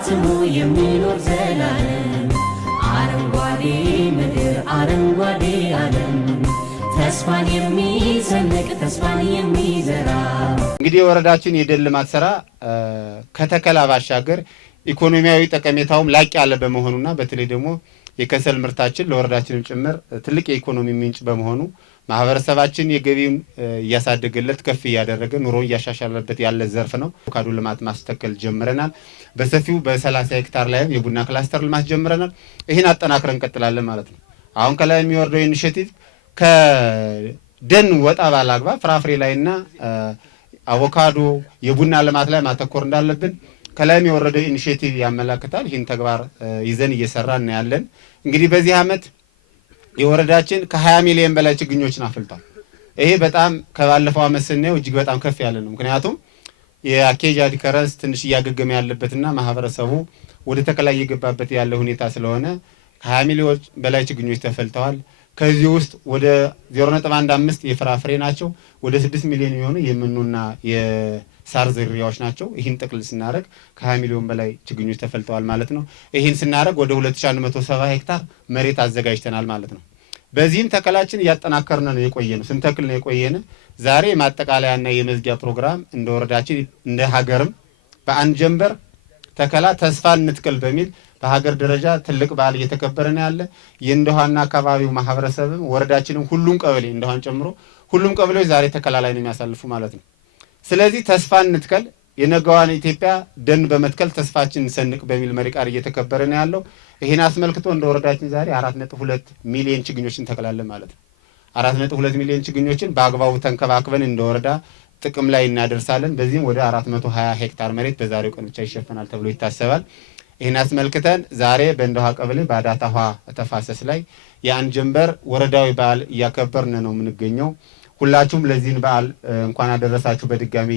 ታትሞ የሚኖር ዘላለም አረንጓዴ ምድር አረንጓዴ ዓለም ተስፋን የሚሰንቅ ተስፋን የሚዘራ እንግዲህ የወረዳችን የደን ልማት ስራ ከተከላ ባሻገር ኢኮኖሚያዊ ጠቀሜታውም ላቅ ያለ በመሆኑና በተለይ ደግሞ የከሰል ምርታችን ለወረዳችንም ጭምር ትልቅ የኢኮኖሚ ምንጭ በመሆኑ ማህበረሰባችን የገቢውን እያሳደገለት ከፍ እያደረገ ኑሮ እያሻሻለበት ያለ ዘርፍ ነው። አቮካዶ ልማት ማስተከል ጀምረናል። በሰፊው በ30 ሄክታር ላይም የቡና ክላስተር ልማት ጀምረናል። ይህን አጠናክረን እንቀጥላለን ማለት ነው። አሁን ከላይ የሚወርደው ኢኒሼቲቭ ከደን ወጣ ባለ አግባብ ፍራፍሬ ላይና አቮካዶ የቡና ልማት ላይ ማተኮር እንዳለብን ከላይ የወረደው ኢኒሼቲቭ ያመለክታል። ይህን ተግባር ይዘን እየሰራን ያለን እንግዲህ በዚህ ዓመት የወረዳችን ከ20 ሚሊዮን በላይ ችግኞችን አፍልቷል። ይሄ በጣም ከባለፈው ዓመት ስናየው እጅግ በጣም ከፍ ያለ ነው። ምክንያቱም የአኬጃ ዲከረንስ ትንሽ እያገገመ ያለበትና ማህበረሰቡ ወደ ተከላ እየገባበት ያለ ሁኔታ ስለሆነ ከ20 ሚሊዮን በላይ ችግኞች ተፈልተዋል። ከዚህ ውስጥ ወደ 0.15 የፍራፍሬ ናቸው። ወደ 6 ሚሊዮን የሚሆኑ የመኖና የሳር ዝርያዎች ናቸው። ይህን ጥቅል ስናደርግ ከ20 ሚሊዮን በላይ ችግኞች ተፈልተዋል ማለት ነው። ይህን ስናደርግ ወደ 2170 ሄክታር መሬት አዘጋጅተናል ማለት ነው። በዚህም ተከላችን እያጠናከርን ነው የቆየነው። ስንተክል ነው የቆየነ። ዛሬ የማጠቃለያና የመዝጊያ ፕሮግራም እንደ ወረዳችን እንደ ሀገርም በአንድ ጀንበር ተከላ ተስፋ እንትክል በሚል በሀገር ደረጃ ትልቅ በዓል እየተከበረ ነው ያለ። የእንደዋና አካባቢው ማህበረሰብም ወረዳችንም ሁሉም ቀበሌ እንደዋን ጨምሮ ሁሉም ቀበሌዎች ዛሬ ተከላ ላይ ነው የሚያሳልፉ ማለት ነው። ስለዚህ ተስፋ እንትከል የነገዋን ኢትዮጵያ ደን በመትከል ተስፋችን እንሰንቅ በሚል መሪ ቃል እየተከበረ ነው ያለው። ይሄን አስመልክቶ እንደ ወረዳችን ዛሬ 4.2 ሚሊዮን ችግኞችን ተከላለን ማለት ነው። 4.2 ሚሊዮን ችግኞችን በአግባቡ ተንከባክበን እንደ ወረዳ ጥቅም ላይ እናደርሳለን። በዚህም ወደ 420 ሄክታር መሬት በዛሬው ቀን ብቻ ይሸፈናል ተብሎ ይታሰባል። ይህን አስመልክተን ዛሬ በእንደውሃ ቀበሌ በአዳታ ውሃ ተፋሰስ ላይ የአንድ ጀንበር ወረዳዊ በዓል እያከበርን ነው የምንገኘው። ሁላችሁም ለዚህን በዓል እንኳን አደረሳችሁ በድጋሚ